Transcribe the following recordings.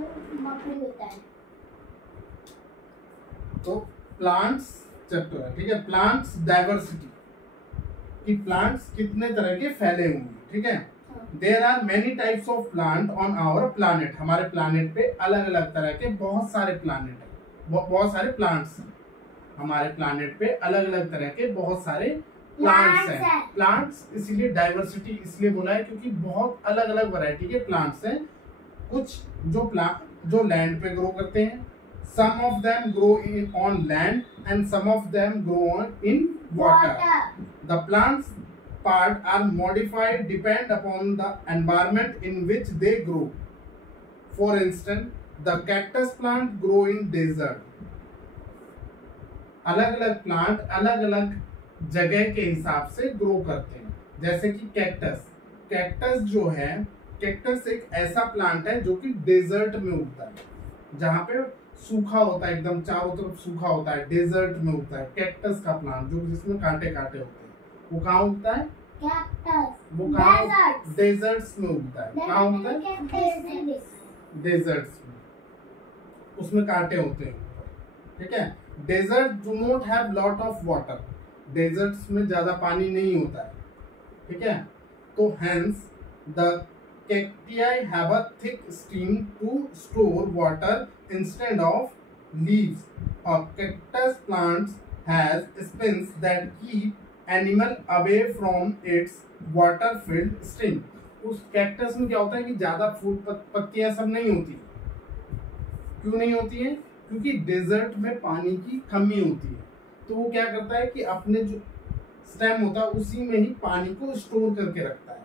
मकड़ी होता है। तो प्लांट्स चैप्टर है, ठीक है। प्लांट्स डाइवर्सिटी कि प्लांट्स कितने तरह के फैले हुए हैं, ठीक है। There are many types of plant on our planet. हमारे प्लानेट पे अलग अलग तरह के बहुत सारे प्लानेट है, बहुत सारे प्लांट्स हैं। हमारे प्लानेट पे अलग अलग तरह के बहुत सारे प्लांट्स हैं। प्लांट्स इसलिए डाइवर्सिटी इसलिए बोला है क्योंकि बहुत अलग अलग वैरायटी के प्लांट्स हैं। कुछ जो लैंड पे ग्रो करते हैं, some of them grow on land and some of them grow in water. The plants part are modified depend upon the environment in which they grow. For instance, the cactus plant grow in desert. अलग अलग plant अलग अलग जगह के हिसाब से grow करते हैं। जैसे कि कैक्टस जो है, कैक्टस एक ऐसा प्लांट है जो कि डेजर्ट में उगता है, जहाँ पे सूखा होता है, एकदम चारों तरफ सूखा होता है, डेजर्ट में उगता है। कैक्टस का प्लांट जो जिसमें कांटे कांटे होते हैं, वो कहाँ उगता है? वो कहाँ? डेजर्ट्स में उगता है। कहाँ उगता है? डेजर्ट्स में, उसमें कांटे होते हैं, ठीक है। Desert do not have lot of water. Deserts में ज्यादा पानी नहीं होता है, ठीक है। तो hence the cacti have a thick stem to store water instead of leaves. A cactus plant has spines that keep animal away from its water-filled stem. उस कैक्टस में क्या होता है कि ज्यादा फूल पत्तियां सब नहीं होती। क्यों नहीं होती है? क्योंकि डेजर्ट में पानी की कमी होती है। तो वो क्या करता है कि अपने जो स्टेम होता है उसी में ही पानी को स्टोर करके रखता है,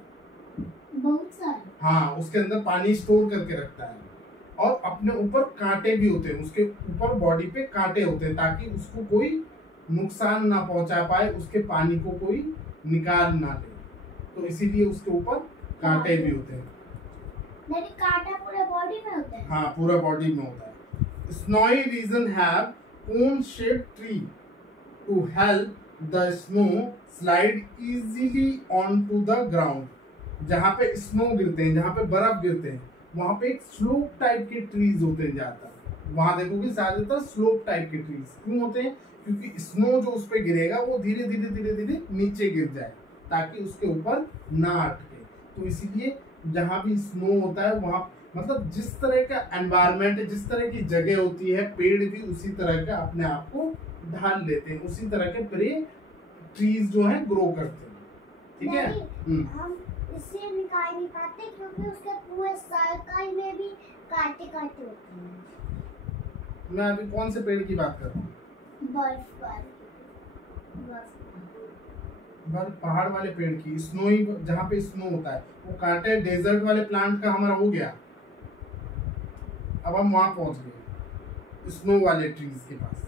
बहुत सारे। हाँ, उसके अंदर पानी स्टोर करके रखता है। और अपने ऊपर कांटे भी होते हैं, उसके ऊपर बॉडी पे कांटे होते हैं ताकि उसको कोई नुकसान ना पहुंचा पाए, उसके पानी को कोई निकाल ना ले। तो इसीलिए उसके ऊपर कांटे भी होते हैं। कांटा पूरे बॉडी में होता है? हाँ, पूरा बॉडी में होता है। Snowy region have cone shaped tree to help the snow slide easily on to the ground. जहाँ पे स्नो गिरते हैं, जहाँ पे बर्फ गिरते हैं, वहां पे एक स्लोप टाइप के ट्रीज होते हैं ज्यादातर। वहां देखोगे ज्यादातर स्लोप टाइप के ट्रीज क्यों होते हैं? क्योंकि स्नो जो उस पे गिरेगा वो धीरे धीरे धीरे धीरे नीचे गिर जाए ताकि उसके ऊपर ना अटके। तो इसीलिए जहाँ भी स्नो होता है वहां, मतलब जिस तरह का एनवायरमेंट, जिस तरह की जगह होती है, पेड़ भी उसी तरह का अपने आप को ढाल लेते हैं, उसी तरह के ट्रीज जो है ग्रो करते हैं, ठीक है। हम इससे निकाल नहीं पाते क्योंकि उसके पूरे सर्कल में भी कांटे कांटे होते हैं। मैं अभी कौन से पेड़ की बात कर रहा हूँ? बर्फ पहाड़ वाले पेड़ की, स्नोई जहाँ पे स्नो होता है वो कांटे। डेजर्ट वाले प्लांट का हमारा हो गया। अब हम वहां पहुंच गए स्नो वाले ट्रीज के पास।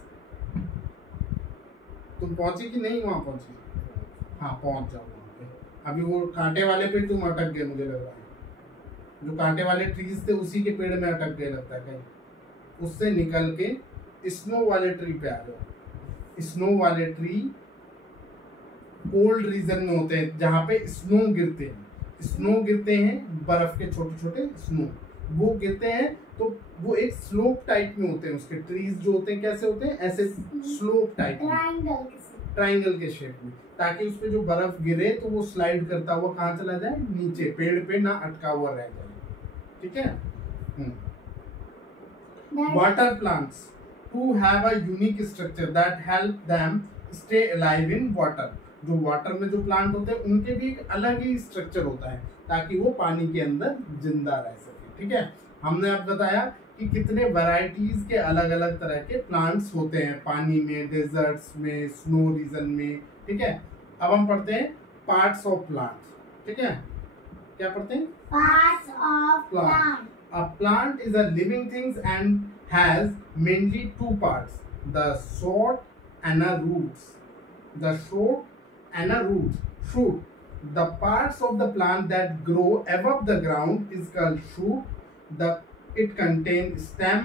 तुम पहुंची कि नहीं? वहां पहुंची? हाँ, पहुंच जाओ वहां पे। अभी वो कांटे वाले पे तुम अटक गए, मुझे लग रहा है। जो कांटे वाले ट्रीज थे उसी के पेड़ में अटक गए लगता है कहीं। उससे निकल के स्नो वाले ट्री पे आ जाओ। स्नो वाले ट्री कोल्ड रीजन में होते हैं जहाँ पे स्नो गिरते हैं। स्नो गिरते हैं, बर्फ के छोटे छोटे स्नो वो गिरते हैं, तो वो एक स्लोप टाइप में होते हैं। उसके ट्रीज जो होते हैं कैसे होते हैं? ऐसे स्लोप टाइप में, ट्राइंगल के शेप में, ताकि उस पे जो बर्फ गिरे तो वो स्लाइड करता हुआ कहाँ चला जाए? नीचे, पेड़ पे ना अटका हुआ रह जाए, ठीक है। Water plants to have a unique structure that help them stay alive in water. जो वाटर में जो प्लांट होते हैं उनके भी एक अलग ही स्ट्रक्चर होता है ताकि वो पानी के अंदर जिंदा रह सके, ठीक है। हमने अब बताया कि कितने वैरायटीज के अलग अलग तरह के प्लांट्स होते हैं पानी में, डेजर्ट्स में, स्नो रीजन में, ठीक है। अब हम पढ़ते हैं पार्ट्स ऑफ प्लांट, ठीक है। क्या पढ़ते हैं? Parts of plant. A plant is a living thing and has mainly two parts, the shoot and a roots. The shoot and a root. Shoot. The parts of the plant that grow above the ground is called shoot. It contains stem,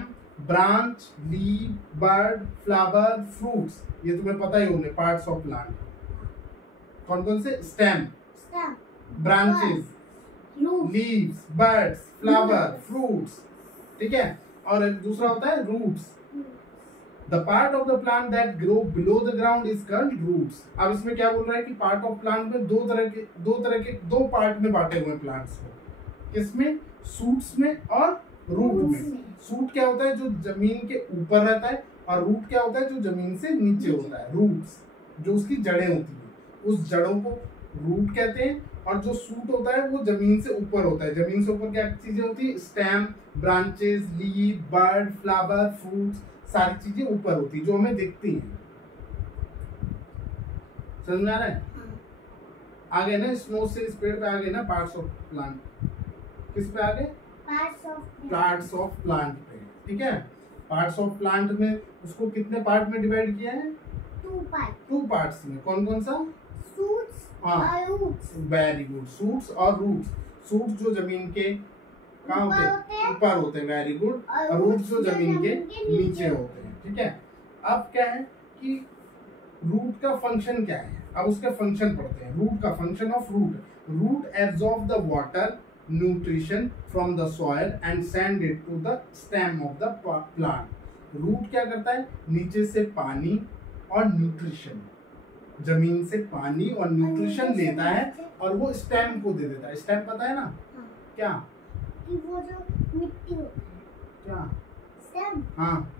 branch, leaf, bud, flower, fruits. ये तुम्हें पता ही होंगे parts of plant. कौन कौन से? Stem, branches, leaves, buds, flower, fruits, ठीक है। और दूसरा होता है roots. The part of the plant that grow below the ground is called roots. अब इसमें क्या बोल रहा है कि पार्ट ऑफ प्लांट में दो पार्ट में बांटे हुए प्लांट्स को, किसमें? सूट्स में और रूट में। सूट क्या होता है? जो जमीन के ऊपर रहता है, और रूट क्या होता है? जो जमीन से नीचे होता है। रूट्स जो उसकी जड़ें होती है, उस जड़ों को रूट कहते हैं। और जो सूट होता है वो जमीन से ऊपर होता है। जमीन से ऊपर क्या चीजें होती है? Stem, branches, leaf, bird, flower, fruits, सारी चीजें ऊपर होती है जो हमें दिखती हैं। समझ में आ रहा है? आगे ना स्नो से इस पेड़ पे आगे ना पार्ट्स ऑफ प्लांट, किस पे आगे? पार्ट्स ऑफ प्लांट पे, ठीक है। पार्ट्स ऑफ प्लांट में उसको कितने पार्ट में डिवाइड किया है? टू पार्ट्स में। कौन कौन सा? सूट्स और रूट्स। वेरी गुड, सूट्स और रूट्स। सूट्स जो जमीन के कहाँ होते हैं? ऊपर होते हैं। Very good. और रूट्स जो जमीन के नीचे होते हैं, ठीक है। अब क्या है कि रूट का फंक्शन क्या है? अब उसका फंक्शन पढ़ते हैं। रूट का function of root absorb the water, nutrition from the soil and send it to the stem of the plant. Root क्या करता है? नीचे से पानी और न्यूट्रिशन, जमीन से पानी और न्यूट्रिशन लेता है और वो स्टेम को दे देता है। स्टेम पता है ना? हाँ। क्या? कि वो जो मिट्टी होता है। क्या? स्टेम। हाँ,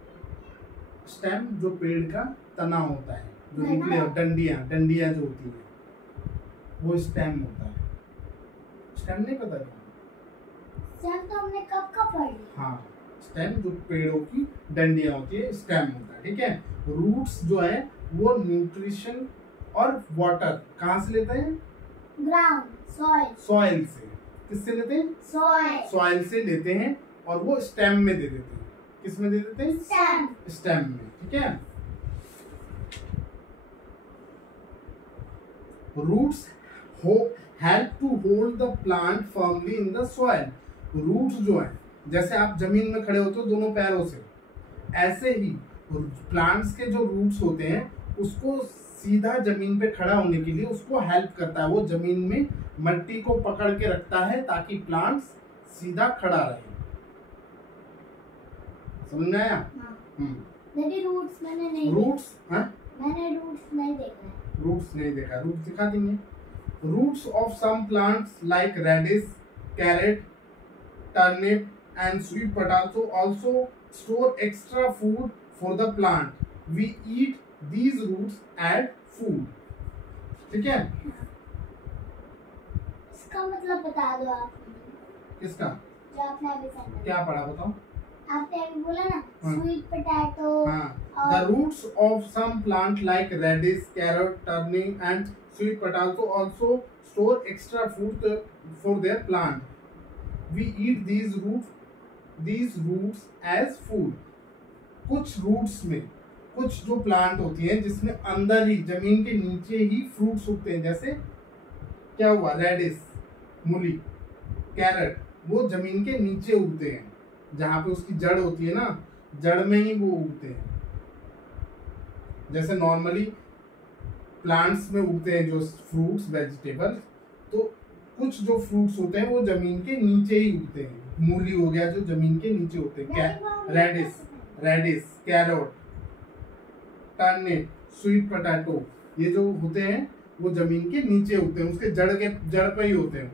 स्टेम जो पेड़ का तना होता है, जो निकले डंडियां जो होती है, वो स्टेम होता है। स्टेम नहीं पता क्या? स्टेम तो हमने कब का पढ़ लिया। हाँ, स्टेम जो पेड़ों की डंडियां होती है, स्टेम होता है, ठीक है। रूट्स जो है वो न्यूट्रिशन और वाटर कहाँ से लेते हैं? ग्राउंड, सॉइल से। किससे लेते हैं? सॉइल से लेते हैं और वो स्टेम में दे देते हैं। किस में दे देते हैं? स्टेम में, ठीक है। Roots help to hold the plant firmly in the soil. Roots जो है, जैसे आप जमीन में खड़े होते हो दोनों पैरों से, ऐसे ही प्लांट्स के जो रूट्स होते हैं उसको सीधा जमीन पे खड़ा होने के लिए उसको हेल्प करता है। वो जमीन में मिट्टी को पकड़ के रखता है ताकि प्लांट्स सीधा खड़ा रहे। समझ में आया? रूट्स मैंने नहीं रूट्स, हाँ, मैंने रूट्स नहीं देखा है। रूट्स नहीं देखा, रूट्स दिखा देंगे। Roots of some plants like radish, carrot, turnip and sweet potato also store extra food for the plant. We eat these roots as food. ठीक है? इसका मतलब बता दो आप। किसका? जो आपने अभी समझा। क्या पढ़ा बताओ? आपने अभी बोला ना, हाँ। Sweet potato. हाँ। The roots of some plant like radish, carrot, turnip and sweet potato also store extra food for their plant. We eat these roots as food. कुछ रूट्स में कुछ जो प्लांट होती हैं जिसमें अंदर ही जमीन के नीचे ही फ्रूट्स उगते हैं, जैसे क्या हुआ? रेडिश, मूली, कैरेट, वो जमीन के नीचे उगते हैं, जहां पे उसकी जड़ होती है ना, जड़ में ही वो उगते हैं। जैसे नॉर्मली प्लांट्स में उगते हैं जो फ्रूट्स, वेजिटेबल्स, तो कुछ जो फ्रूट्स होते हैं वो जमीन के नीचे ही उगते हैं। मूली हो गया जो जमीन के नीचे होते हैं, radish, carrot, turnip, sweet potato, ये जो होते हैं वो जमीन के नीचे उगते हैं, उसके जड़ पे ही होते हैं।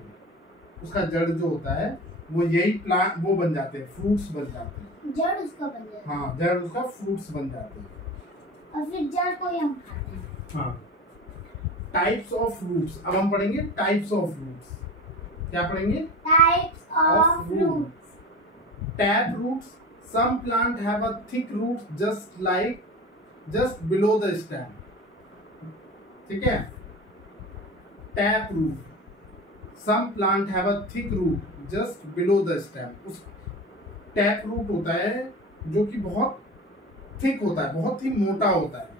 उसका जड़ जो होता है वो यही प्लांट वो बन जाते हैं, फ्रूट्स बन जाते हैं। जड़ उसका बन जाता है। हाँ, जड़ उसका फ्रूट्स बन जाते हैं। और फिर जड़ को ही हम खाते हैं। हाँ। टाइप्स ऑफ रूट्स, अब हम पढ़ेंगे टाइप्स ऑफ रूट्स। क्या पढ़ेंगे? Types of roots. Tap roots, some plant have a thick root just below the stem, ठीक है। Tap root, some plant have a thick root just below the stem. उस tap root होता है जो कि बहुत थिक होता है, बहुत ही मोटा होता है,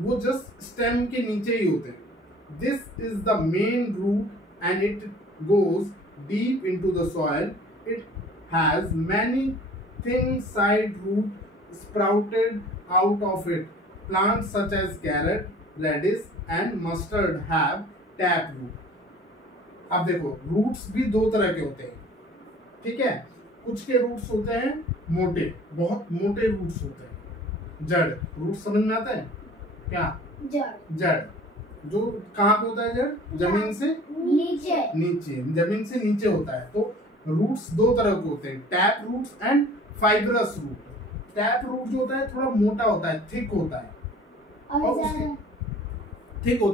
वो जस्ट स्टेम के नीचे ही होते हैं। This is the main root and it goes deep into the soil. It has many thin side roots sprouted out of it. Plants such as carrot, radish and mustard have tap root. अब देखो, roots भी दो तरह के होते हैं, ठीक है। कुछ के रूट्स होते हैं मोटे, बहुत मोटे रूट्स होते हैं। जड़ रूट समझ में आता है क्या? जड़ जो कहाँ पे होता है? जड़ जमीन से नीचे जमीन से नीचे होता है। तो रूट्स दो तरह के होते हैं, tap roots and fibrous root. Tap root जो होता है थोड़ा मोटा होता है, थिक होता है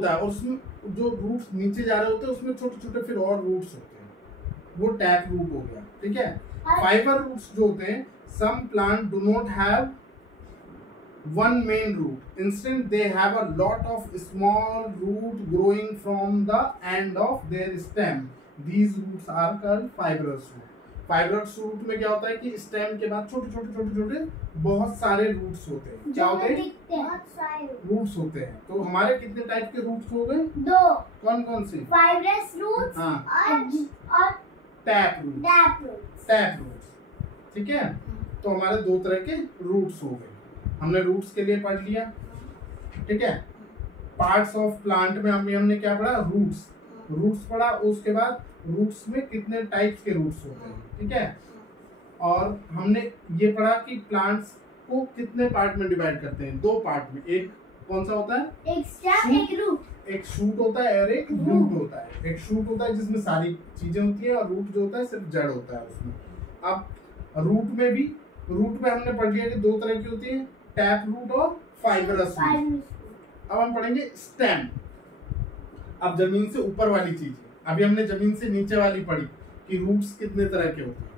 और उसमें जो रूट्स नीचे जा रहे होते हैं उसमें छोटे छोटे फिर और रूट्स होते हैं, वो टैप रूट हो गया। ठीक है। फाइबर रूट्स जो होते हैं, some plant do not have one main root, instead they have a lot of small root growing from the end of their stem. These roots are called fibrous root. fibrous root में क्या होता है कि stem के बाद छोटे छोटे छोटे छोटे बहुत सारे रूट्स होते हैं। क्या होते हैं? बहुत सारे रूट्स होते हैं। तो हमारे कितने टाइप के रूट्स हो गए? 2। कौन कौन से? फाइब्रस रूट्स और टैप रूट्स। ठीक है। तो हमारे 2 तरह के रूट्स हो गए। हमने रूट्स के लिए पढ़ लिया। ठीक है। पार्ट्स ऑफ प्लांट में हमने क्या पढ़ा? रूट्स पढ़ा। उसके बाद रूट्स में कितने टाइप्स के रूट्स होते हैं। ठीक है। और हमने ये पढ़ा कि प्लांट्स को कितने पार्ट में डिवाइड करते हैं? 2 पार्ट में। एक कौन सा होता है? एक स्टेम, एक रूट। एक शूट होता है और एक रूट होता है। एक शूट होता है जिसमें सारी चीजें होती है और रूट जो होता है सिर्फ जड़ होता है उसमें। अब रूट में हमने पढ़ लिया कि 2 तरह की होती है, टैप रूट और फाइब्रस रूट। अब हम पढ़ेंगे स्टेम। अब जमीन से ऊपर वाली चीज, अभी हमने जमीन से नीचे वाली पढ़ी कि रूट्स कितने तरह के होते हैं,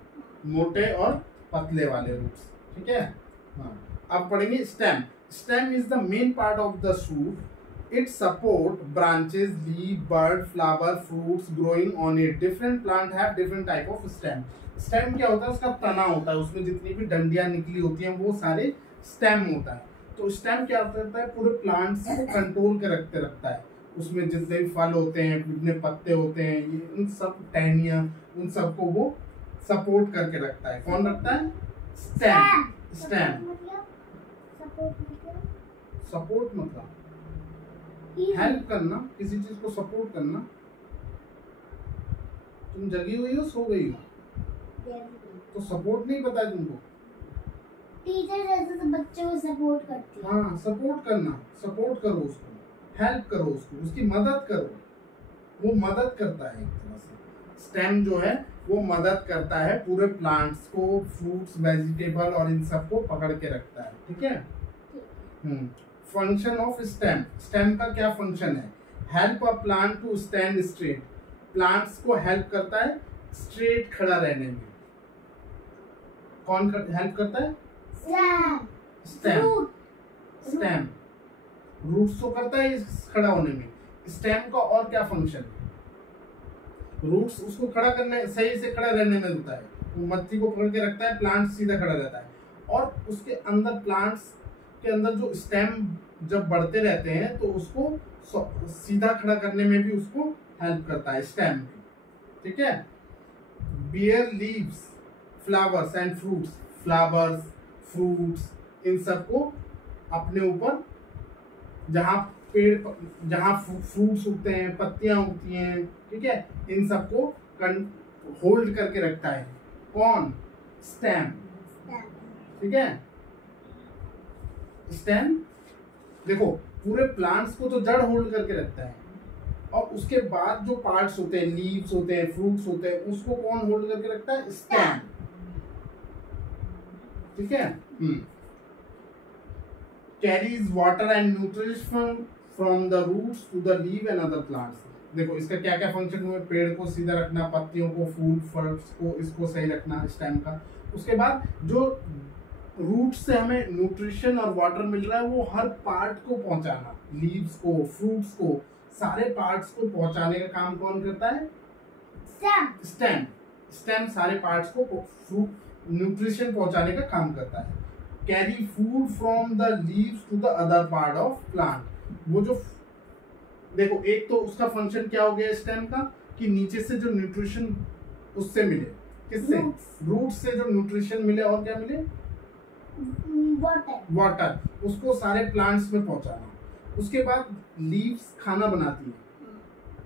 मोटे और पतले वाले रूट्स। ठीक है। हाँ। अब पढ़ेंगे stem. Stem is the main part of the shoot. It support branches, leaf, bird, flower, fruits growing on it. Different plant have different type of stem. Stem क्या होता है? उसका तना होता है, उसमें जितनी भी डंडियां निकली होती हैं वो सारे स्टेम होता है। तो स्टेम क्या करता है? पूरे प्लांट्स को कंट्रोल के रखता है। उसमें जितने भी फल होते हैं, जितने पत्ते होते हैं, ये उन सब टहनियां, उन सबको वो सपोर्ट करके रखता है। कौन रखता है? स्टेम। सपोर्ट मतलब हेल्प करना, किसी चीज को सपोर्ट करना। तुम जगी हुई हो, सो गई हो? तो सपोर्ट नहीं पता है तुमको? टीचर जैसे तो बच्चों को सपोर्ट करती है। हाँ, सपोर्ट करना, सपोर्ट करो उसको, हेल्प करो उसको, उसकी मदद करो। वो मदद करता है एक तरह से। स्टेम जो है वो मदद करता है पूरे प्लांट्स को, फ्रूट्स, वेजिटेबल और इन सब को पकड़ के रखता है। ठीक है। Function of stem. स्टेम का क्या फंक्शन है? Help a plant to stand straight. Plants को हेल्प करता है स्ट्रेट खड़ा रहने में। कौन हेल्प करता है? स्टेम। रूट्स तो करता है खड़ा होने में। स्टेम का और क्या फंक्शन है? रूट्स उसको खड़ा करने, सही से खड़ा रहने में होता है। वो मट्टी को पकड़ के रखता है, प्लांट सीधा खड़ा रहता है। और उसके अंदर, प्लांट्स के अंदर जो स्टेम जब बढ़ते रहते हैं तो उसको सीधा खड़ा करने में भी उसको हेल्प करता है स्टेम। ठीक है। Bear leaves, flowers and fruits. Flowers, fruits, इन सबको अपने ऊपर, जहाँ फ्रूट्स उगते हैं, पत्तियां उगती हैं, ठीक है, इन सबको होल्ड करके रखता है। कौन? स्टेम। ठीक है। स्टेम देखो, पूरे प्लांट्स को तो जड़ होल्ड करके रखता है, और उसके बाद जो पार्ट्स होते हैं, लीव्स होते हैं, फ्रूट्स होते हैं, उसको कौन होल्ड करके रखता है? स्टेम। ठीक है। Carries water and nutrition from the roots to the leave and other plants. देखो इसका क्या क्या फंक्शन हुए? पेड़ को सीधा रखना, पत्तियों को, फूल, फल्स को, इसको सही रखना स्टेम का। उसके बाद जो रूट से हमें न्यूट्रिशन और वाटर मिल रहा है वो हर पार्ट को पहुंचाना, लीव्स को, फ्रूट्स को, सारे पार्ट्स को पहुंचाने का काम कौन करता है? स्टेम। स्टेम सारे पार्ट्स को फ्रूट न्यूट्रिशन पहुंचाने का काम करता है। Carry food from the leaves to the other part of plant. वो जो देखो, एक तो उसका फंक्शन क्या हो गया स्टेम का कि नीचे से जो न्यूट्रिशन उससे मिले, किससे? रूट से जो न्यूट्रिशन मिले, और क्या मिले? वाटर, उसको सारे प्लांट्स में पहुंचाना। उसके बाद लीव्स खाना बनाती है,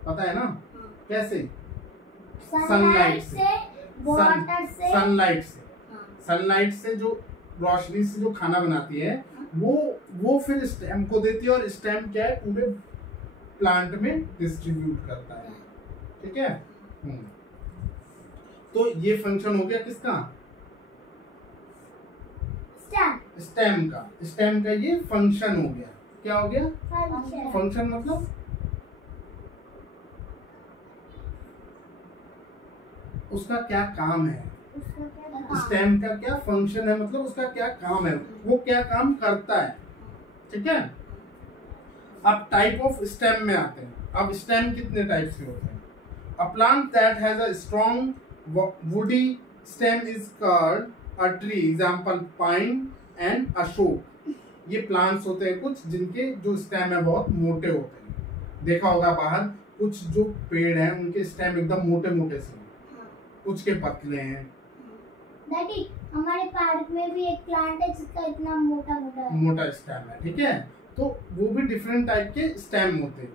पता है ना? कैसे? सनलाइट से। वाटर से, सनलाइट से, हाँ, सनलाइट से जो रोशनी से जो खाना बनाती है वो फिर स्टेम को देती है, और स्टेम क्या है, पूरे प्लांट में डिस्ट्रीब्यूट करता है। ठीक है। तो ये फंक्शन हो गया किसका, स्टेम का। स्टेम का ये फंक्शन हो गया। क्या हो गया, फंक्शन मतलब उसका क्या काम है, स्टेम का क्या फंक्शन है, मतलब उसका क्या काम है, वो क्या काम करता है। ठीक है। अब टाइप ऑफ स्टेम में आते हैं। अब स्टेम कितने टाइप के होते हैं। A plant that has a strong woody stem is called a tree, example pine and Ashok. ये प्लांट्स होते हैं कुछ जिनके जो स्टेम है बहुत मोटे होते हैं। देखा होगा बाहर कुछ जो पेड़ हैं उनके स्टेम एकदम मोटे मोटे से, कुछ के पतले हैं। डैडी, हमारे पार्क में भी एक प्लांट है जिसका इतना मोटा स्टेम है। ठीक है। तो वो भी डिफरेंट टाइप के स्टेम होते हैं।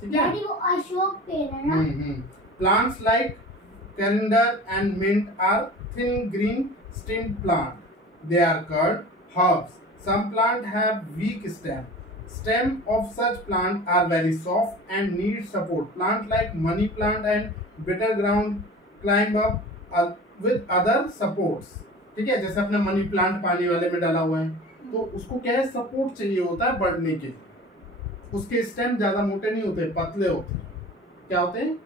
ठीक है। डैडी, वो अशोक पेड़ है ना। Plants like calendar and mint are thin green stem plant, they are called herbs. Some plants have weak stem. Stem of such plant are very soft and need support. Plant like money plant and bitter ground climb up with other supports. ठीक है। जैसे अपने money plant पानी वाले में डाला हुआ है, तो उसको क्या है, सपोर्ट चाहिए होता है बढ़ने के लिए। उसके स्टेम ज्यादा मोटे नहीं होते, पतले होते हैं। क्या होते हैं,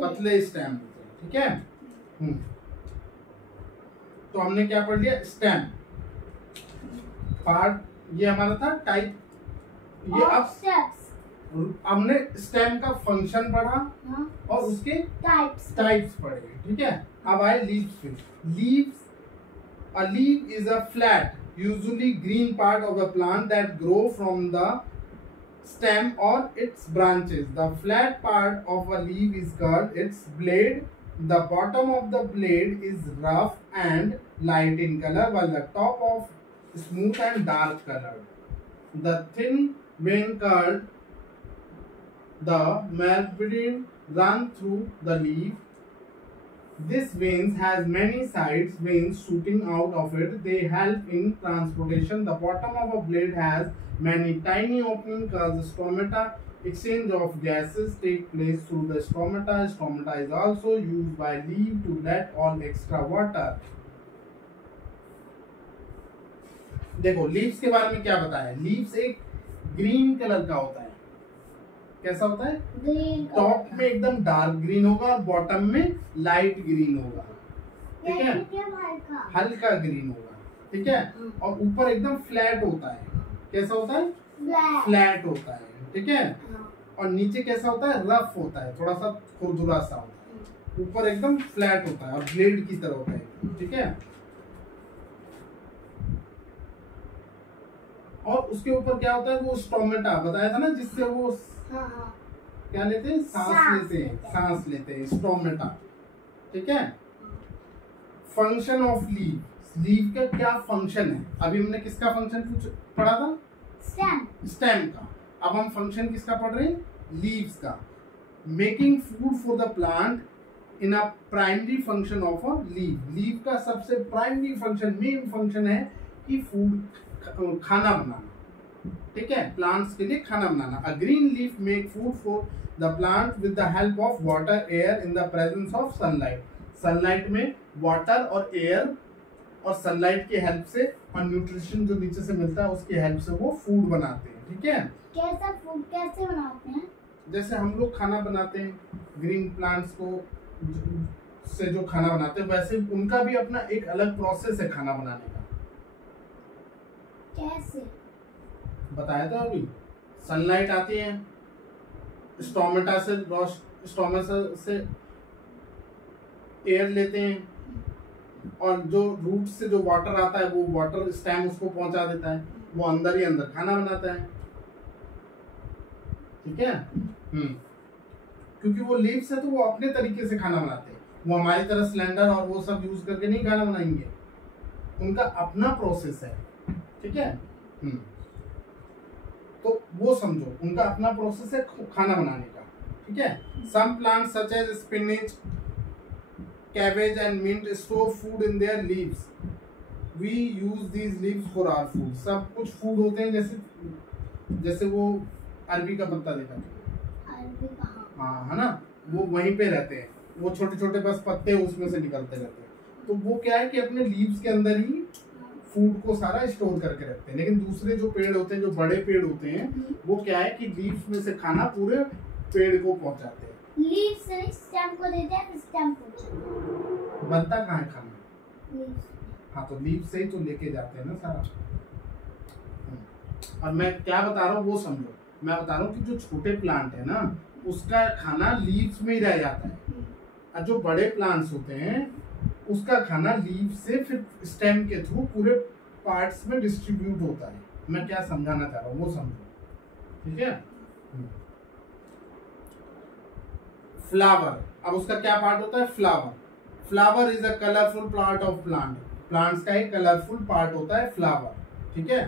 पतले स्टेम होते हैं। ठीक है। तो हमने क्या पढ़ लिया, स्टेम पार्ट, ये हमारा था टाइप। ये अब हमने स्टेम का फंक्शन पढ़ा, हाँ, और उसके टाइप्स पढ़े। ठीक है। अब आए लीव्स पे। Leaves, a leave is a flat usually green part of a plant that grow from the stem or its branches. The flat part of a leaf is called its blade. The bottom of the blade is rough and light in color, while the top of smooth and dark colored. The thin vein called the membrane run through the leaf. This vein has many sides veins shooting out of it. They help in transportation. The bottom of a blade has many tiny openings called stomata. Exchange of gases take place through the stomata. Stomata is also used by leaf to let all extra water. देखो leaves के बारे में क्या बताया। Leaves एक green colour का होता है। कैसा होता है, ग्रीन। टॉप में एकदम डार्क ग्रीन होगा और बॉटम में लाइट ग्रीन होगा। ठीक है, हल्का ग्रीन होगा। ठीक है। और ऊपर एकदम फ्लैट होता है। कैसा होता है, फ्लैट होता है। ठीक है। और नीचे कैसा होता है, रफ होता है, थोड़ा सा खुरदुरा सा होता है। ऊपर एकदम फ्लैट होता है और ब्लेड की तरह होता है। ठीक है। और उसके ऊपर क्या होता है, वो स्टोमेटा बताया था ना, जिससे वो क्या लेते हैं, सांस लेते हैं, स्टोमेटा। ठीक है। फंक्शन ऑफ लीव, लीव का क्या फंक्शन है। अभी हमने किसका फंक्शन पढ़ा था, स्टेम का। अब हम फंक्शन किसका पढ़ रहे हैं, लीव्स का। Making food for the plant in a primary function of a leave. Leave का सबसे प्राइमरी फंक्शन, मेन फंक्शन है कि फूड, खाना बनाना। ठीक है, प्लांट्स के लिए खाना बनाना। A green leaf make food for the plant with the help of water, air in the presence of sunlight. Sunlight में वाटर और एयर और सनलाइट की हेल्प से, और न्यूट्रिशन जो नीचे से मिलता है उसकी हेल्प से वो फूड बनाते हैं। ठीक है। कैसा फूड कैसे बनाते हैं, जैसे हम लोग खाना बनाते हैं, ग्रीन प्लांट्स को से जो खाना बनाते हैं, वैसे उनका भी अपना एक अलग प्रोसेस है खाना बनाने का। कैसे बताया था अभी। सनलाइट आती है, स्टोमेटा से एयर लेते हैं, और जो रूट से जो वाटर आता है वो वाटर स्टेम उसको पहुंचा देता है, वो अंदर ही अंदर खाना बनाता है। ठीक है। क्योंकि वो लीव्स है तो वो अपने तरीके से खाना बनाते हैं, वो हमारी तरह सिलेंडर और वो सब यूज करके नहीं खाना बनाएंगे, उनका अपना प्रोसेस है। ठीक है। तो वो समझो, उनका अपना प्रोसेस है खाना बनाने का। ठीक है। Some plants such as spinach cabbage and mint store food in their leaves. We use these leaves for our food. सब कुछ फूड होते हैं, जैसे वो अरबी का पत्ता देखा, अरबी का, हाँ है ना, वो वहीं पे रहते हैं, वो छोटे छोटे बस पत्ते उसमें से निकलते रहते हैं। तो वो क्या है कि अपने लीव्स के अंदर ही फूड को सारा स्टोर करके रखते हैं। लेकिन दूसरे जो पेड़ होते हैं, जो बड़े पेड़ होते हैं, वो क्या है कि लीव्स में से खाना पूरे पेड़ को पहुंचाते हैं। लीव्स से स्टेम को देते हैं, फिर स्टेम को बनता कहाँ है खाना? लीव्स। हाँ, तो लीव से ही तो लेके जाते हैं ना सारा। और मैं क्या बता रहा हूँ वो समझो। मैं बता रहा हूँ कि जो छोटे प्लांट है ना, उसका खाना लीव्स में ही रह जाता है, और जो बड़े प्लांट्स होते हैं उसका खाना लीव से फिर स्टेम के थ्रू पूरे पार्ट्स में डिस्ट्रीब्यूट होता है। मैं क्या समझाना चाह रहा हूँ वो समझो, ठीक है। फ्लावर, अब उसका क्या पार्ट होता है? Flower. Flower is a colourful part of plant. Plants का एक कलरफुल पार्ट होता है फ्लावर, ठीक है।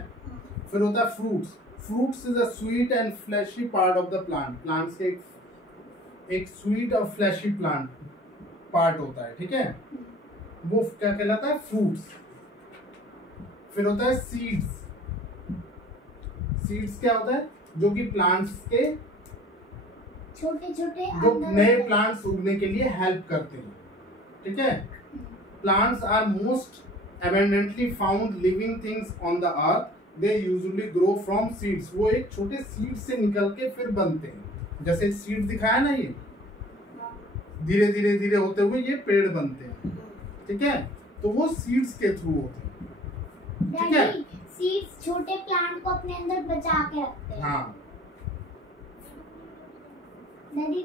फिर होता है fruits. Fruits is a sweet and fleshy part of the plant. Plants के एक स्वीट और फ्लैशी प्लांट पार्ट होता है, ठीक है। वो क्या कहलाता है? फ्रूट्स। फिर होता है सीड्स। सीड्स क्या होता है? जो कि प्लांट्स के छोटे छोटे जो नए प्लांट्स उगने के लिए हेल्प करते हैं, ठीक है। Plants are most abundantly found living things on the earth. They usually grow from seeds. वो एक छोटे सीड से निकल के फिर बनते हैं। जैसे सीड दिखाया ना, ये धीरे धीरे धीरे होते हुए ये पेड़ बनते हैं, ठीक है। तो वो सीड्स के थ्रू होते हैं, ठीक है। सीड्स छोटे प्लांट को अपने अंदर बचा के रखते हैं। हाँ। डैडी